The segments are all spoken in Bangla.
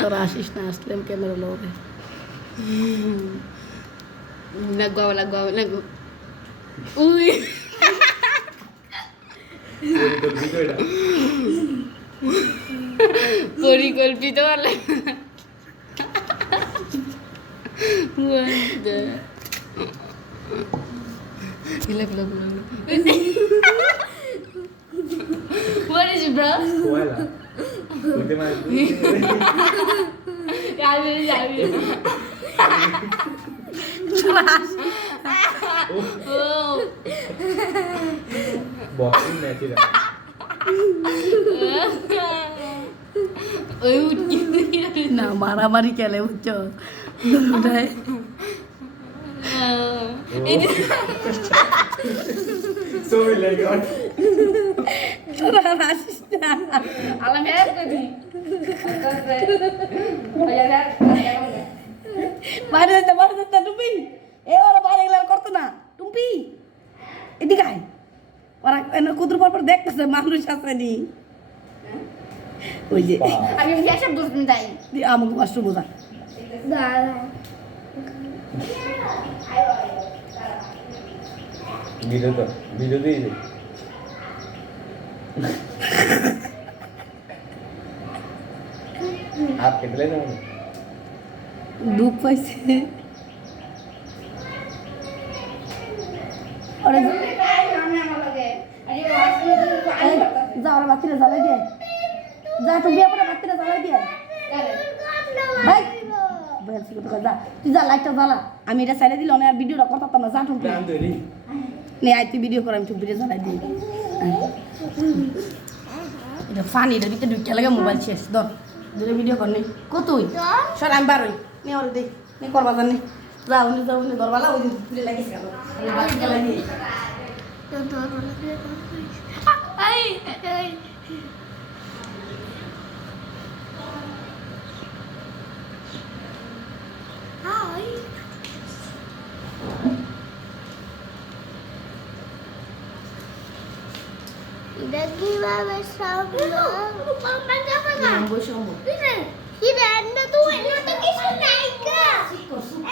তোরা আসিস না, আসলাম ক্যামেরা লোকে লাগবো উই পরিকল্পিত বলে What is it, bro? Koala. Pwede man. Yabi. Oh. Boxing match ira. ওই উঠকি না মারামারি খেলে বুঝছো ওটাই So we like God. তোরা আসিস না আলাম হ্যাঁ কদি বাইরে যেতে টুম্পি ওরা বাইরে গেলে আর করতো না টুম্পি এদিকে আয় ওরা কুদুর পর দেখতেছে মানুষ আছে নি ওই যে আমি এসব বুঝতে তাই আমাকে কষ্ট বোঝা Video দিয়ে দে आप कितने ना দুঃখ পাইছে যা ওরা বাতিটা জ্বালাই দিয়ে যা তুমি বিয়ে করে বাতিটা জ্বালাই দিয়ে যা তুই যা লাইটটা জ্বালা আমি এটা সাইডে দিল না আর ভিডিওটা করতাম না যা টুকু নে আয় তুই ভিডিও কর আমি টুকু জ্বালাই দিই এটা ফানি এটা ভিতরে ঢুকে লাগে মোবাইল শেষ ধর দুটো ভিডিও কর নে কতই সর আমি বারোই নে ওরে দে নে করবা জানি যাও নি দরবালা ওই দিন লাগিস গেল বাতিটা লাগিয়ে কিভাবে সম্ভব বসে হবো কি রান্না তো এর তো কিছু নাই কা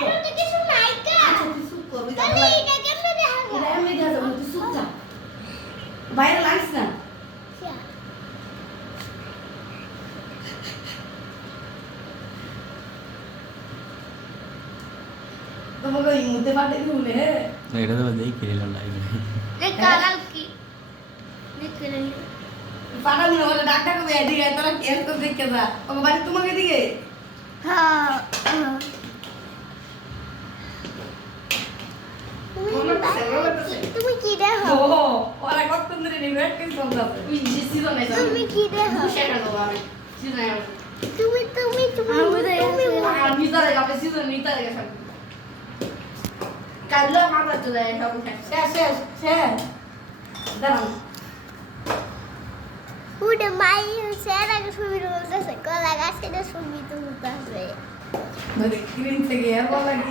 এর তো কিছু নাই কা তাহলে এটা কেমনে দেখাবো এটা এমনি দেওয়া যাবে তুই চুপ যা বাইরে লাগিস না তোমাকে ওই মুদ্দে পাঠে ভুলে এটা তো দেখি লাইভে রে কালাল কি দেখলে পাঠা মনে হলে ডাক্তার কবে এদিকে তোরা কেন তো দেখে যা ওকে বাড়ি তোমাকে দিকে হ্যাঁ তুমি কি দেখো ও ওরা কত ধরে নিবে কেন সমঝা ওই যে সিজন নাই তুমি কি দেখো সেটা তো আমি সিজন নাই তুমি আমি তারে কাপে সিজন নিতে গেছে কালো মাথা চলে সব শেষ দাঁড়ান উড়ে মাই সেরা ছবি তুলতেছে কলা গাছের ছবি তুলতেছে মানে স্ক্রিন থেকে আর বলা